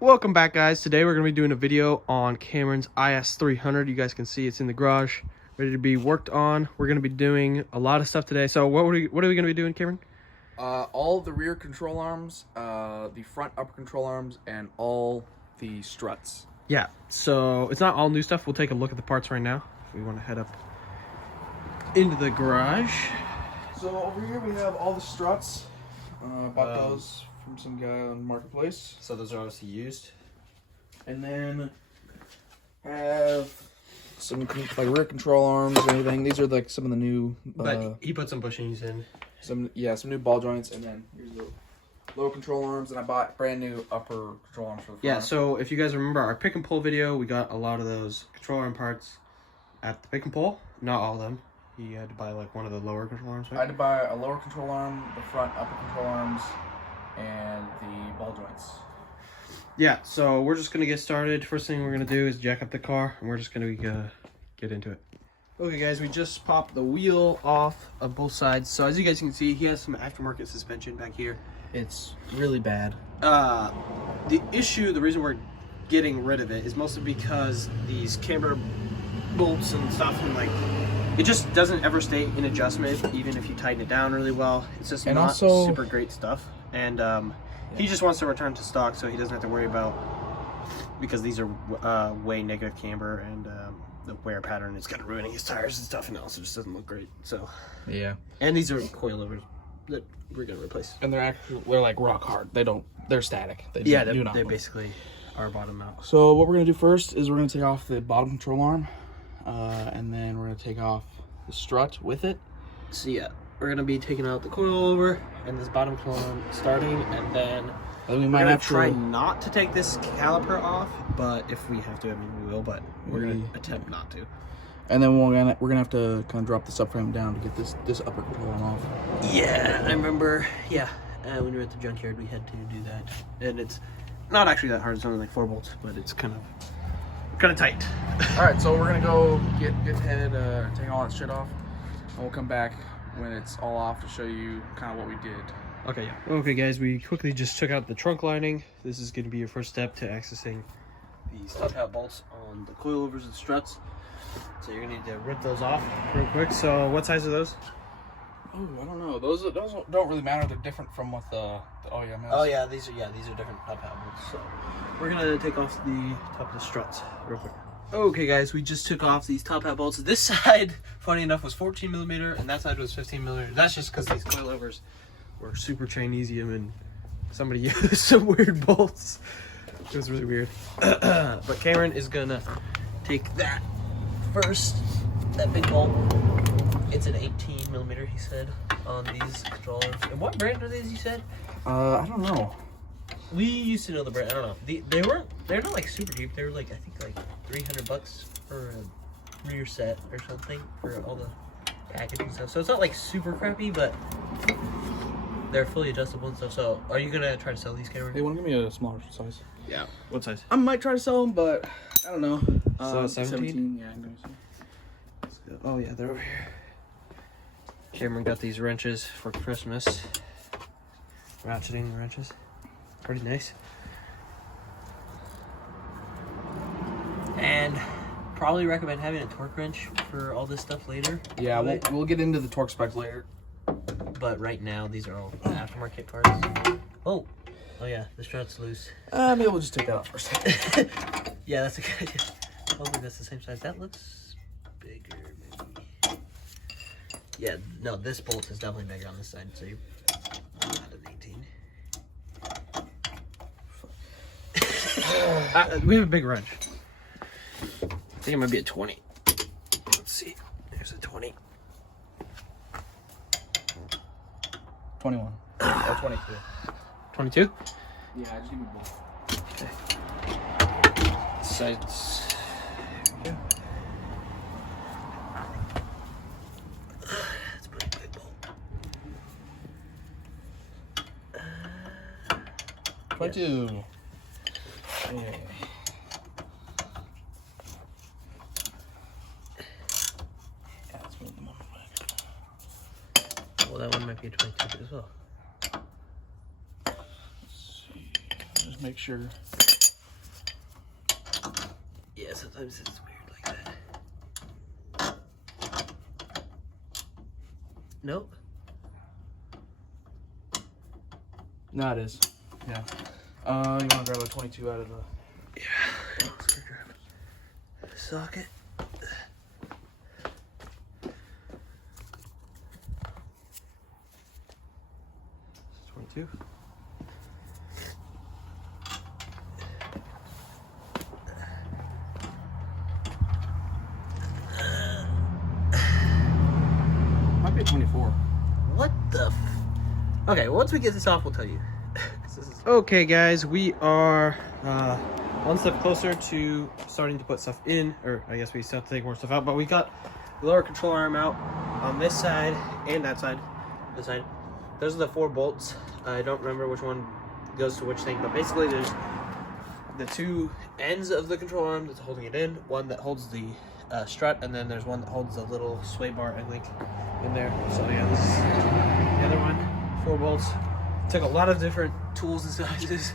Welcome back, guys. Today we're going to be doing a video on Cameron's IS300. You guys can see it's in the garage, ready to be worked on. We're going to be doing a lot of stuff today. So what are we going to be doing, Cameron? All the rear control arms, the front upper control arms, and all the struts. Yeah, so it's not all new stuff. We'll take a look at the parts right now. If we want to head up into the garage. So over here we have all the struts. Bought those from some guy on Marketplace. So those are obviously used. And then have some like rear control arms and everything. These are like some of the new. But he put some bushings in. Some new ball joints, and then here's the lower control arms. And I bought brand new upper control arms for the front. Yeah. So if you guys remember our pick and pull video, we got a lot of those control arm parts at the pick and pull. Not all of them. You had to buy like one of the lower control arms, right? I had to buy a lower control arm, the front upper control arms, and the ball joints. Yeah, so we're just going to get started. First thing we're going to do is jack up the car, and we're just going to get into it. Okay, guys, we just popped the wheel off of both sides. So as you guys can see, he has some aftermarket suspension back here. It's really bad. The reason we're getting rid of it is mostly because these camber bolts and stuff, and like, it just doesn't ever stay in adjustment, even if you tighten it down really well. It's just not super great stuff. And he just wants to return to stock so he doesn't have to worry about, because these are way negative camber, and the wear pattern is kind of ruining his tires and stuff, and it also just doesn't look great. So yeah, and these are coilovers that we're gonna replace, and they're like rock hard. They're static. They basically are bottom out. So what we're gonna do first is we're gonna take off the bottom control arm, and then we're gonna take off the strut with it. So yeah, we're gonna be taking out the coilover and this bottom control arm starting, and then we might have to try not to take this caliper off, but if we have to, I mean, we will, but we're gonna attempt not to. And then we're gonna have to kind of drop the subframe down to get this upper control arm off. Yeah, I remember. Yeah, when we were at the junkyard, we had to do that, and it's not actually that hard. It's only like 4 bolts, but it's kind of tight. All right, so we're gonna go get ahead, take all that shit off, and we'll come back when it's all off to show you kind of what we did. Okay, yeah. Okay, guys, we quickly just took out the trunk lining. This is going to be your first step to accessing these top hat bolts on the coilovers and struts. So you're going to need to rip those off real quick. So what size are those? Oh, I don't know. Those don't really matter. They're different from what the OEM is. Oh yeah, these are different top hat bolts. So we're going to take off the top of the struts real quick. Okay, guys, we just took off these top hat bolts. This side, funny enough, was 14 millimeter, and that side was 15 millimeter. That's just because these coilovers were super Chinesium, and somebody used some weird bolts. It was really weird. But Cameron is gonna take that first, that big bolt. It's an 18 millimeter, he said, on these controllers. And what brand are these, you said? I don't know. We used to know the brand. I don't know. They're not like super cheap. They were like, I think like $300 for a rear set or something for all the packaging stuff. So it's not like super crappy, but they're fully adjustable and stuff. So are you gonna try to sell these, Cameron? They want to give me a smaller size. Yeah. What size? I might try to sell them, but I don't know. So 17? Yeah, I'm gonna see. Oh yeah, they're over here. Cameron got these wrenches for Christmas. Ratcheting the wrenches. Pretty nice. And probably recommend having a torque wrench for all this stuff later. Yeah, we'll get into the torque specs later. But right now, these are all aftermarket parts. Oh yeah, the strut's loose. Maybe we'll just take that off first. Yeah, that's a good idea. Hopefully that's the same size. That looks bigger, maybe. Yeah, no, this bolt is definitely bigger on this side, so you're not an 18. We have a big wrench. I think it might be a 20. Let's see. There's a 20. 21. Or 22. 22? Yeah, just give me both. Okay. Sides. Yeah. That's a pretty big bolt. 22. Yes. Yeah. Let's move them on back. Well, that one might be a 22 as well. Let's see. Just make sure. Yeah, sometimes it's weird like that. Nope. No, it is. Yeah. You want to grab a 22 out of the... Yeah. Socket. 22. Might be a 24. What the Okay, once we get this off, we'll tell you. Okay, guys, we are one step closer to starting to put stuff in, or I guess we still have to take more stuff out, but we got the lower control arm out on this side and that side. This side. Those are the 4 bolts. I don't remember which one goes to which thing, but basically there's the 2 ends of the control arm that's holding it in, one that holds the strut, and then there's one that holds the little sway bar and link in there. So yeah, this is the other one. 4 bolts. Took a lot of different tools and sizes.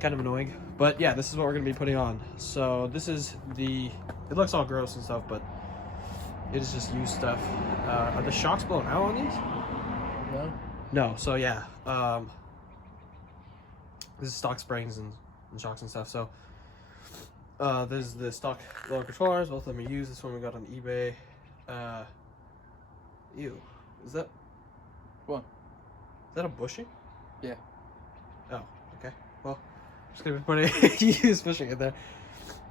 Kind of annoying, but yeah, this is what we're gonna be putting on. So this is the, it looks all gross and stuff, but it is just used stuff. Are the shocks blown out on these? No. So yeah, this is stock springs and shocks and stuff. So this is the stock lower control arms. Both of them are used. This one we got on eBay. Ew, is that What? Is that a bushing? Yeah. Oh, okay. Well, I'm just gonna be putting used bushing in there.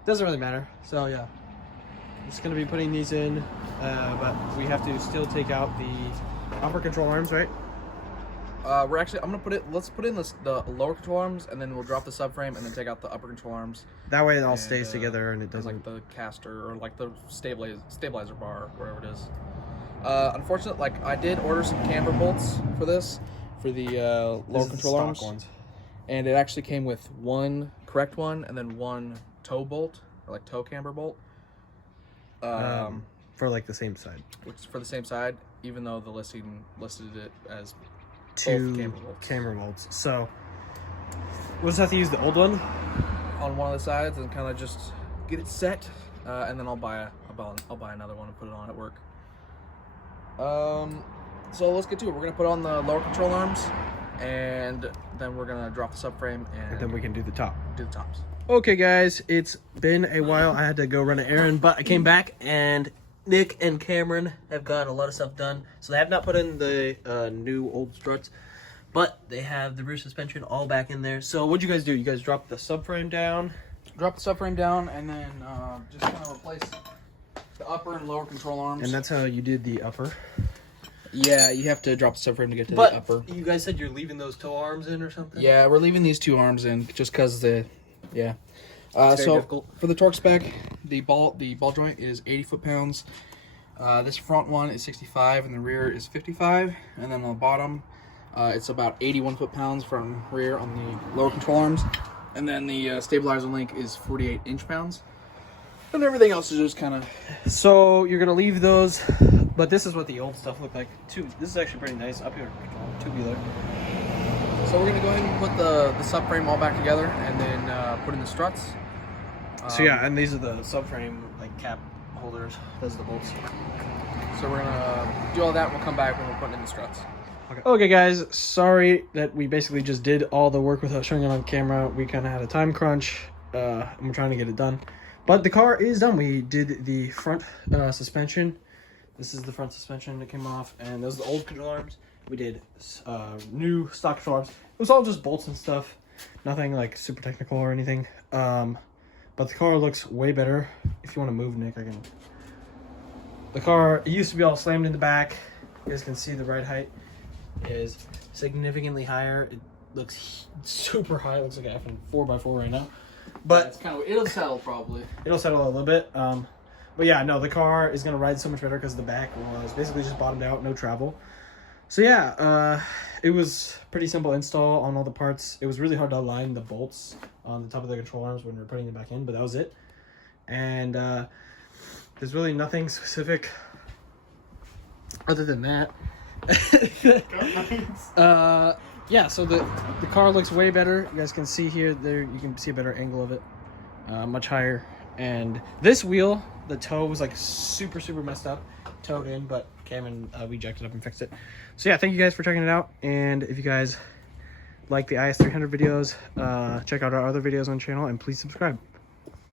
Doesn't really matter. So yeah, I'm just gonna be putting these in, but we have to still take out the upper control arms, right? We're actually, I'm gonna put it. Let's put in the lower control arms, and then we'll drop the subframe, and then take out the upper control arms. That way it all stays together and it doesn't like the caster or like the stabilizer bar, wherever it is. Unfortunately, like I did order some camber bolts for this, for the lower control arms, and it actually came with one correct one and then one toe bolt, or like toe camber bolt. For like the same side. Which is for the same side, even though the listing listed it as 2 camber bolts. So we'll just have to use the old one on one of the sides and kind of just get it set, and then I'll buy another one and put it on at work. So let's get to it. We're gonna put on the lower control arms, and then we're gonna drop the subframe, and then we can do the top. Do the tops. Okay, guys, it's been a while. I had to go run an errand, but I came back and Nick and Cameron have got a lot of stuff done. So they have not put in the new old struts, but they have the rear suspension all back in there. So what'd you guys do? You guys dropped the subframe down? Drop the subframe down, and then just kind of replace the upper and lower control arms. And that's how you did the upper? Yeah, you have to drop the subframe to get to the upper. You guys said you're leaving those toe arms in or something? Yeah, we're leaving these 2 arms in just because so difficult. For the torque spec, the ball joint is 80 foot-pounds. This front one is 65 and the rear is 55, and then on the bottom it's about 81 foot-pounds from rear on the lower control arms, and then the stabilizer link is 48 inch-pounds, and everything else is just kind of... So you're gonna leave those, but this is what the old stuff looked like too. This is actually pretty nice up here, tubular. So we're gonna go ahead and put the subframe all back together, and then put in the struts. So yeah, and these are the subframe like cap holders. Those are the bolts. So we're gonna do all that, and we'll come back when we're putting in the struts. Okay, guys, sorry that we basically just did all the work without showing it on camera. We kind of had a time crunch, and we're trying to get it done. But the car is done. We did the front suspension. This is the front suspension that came off, and those are the old control arms. We did new stock control arms. It was all just bolts and stuff. Nothing like super technical or anything. But the car looks way better. If you want to move, Nick, I can. The car, it used to be all slammed in the back. You guys can see the ride height is significantly higher. It looks super high. It looks like a 4x4 right now. But it's kind of, it'll settle probably. It'll settle a little bit. But yeah, no, the car is gonna ride so much better because the back was basically just bottomed out, no travel. So yeah, it was pretty simple install on all the parts. It was really hard to align the bolts on the top of the control arms when we were putting it back in, but that was it. And there's really nothing specific other than that. Yeah, so the car looks way better. You guys can see here, there you can see a better angle of it, much higher. And this wheel, the toe was like super messed up, towed in, but came and we jacked it up and fixed it. So yeah, thank you guys for checking it out. And if you guys like the IS300 videos, check out our other videos on the channel and please subscribe.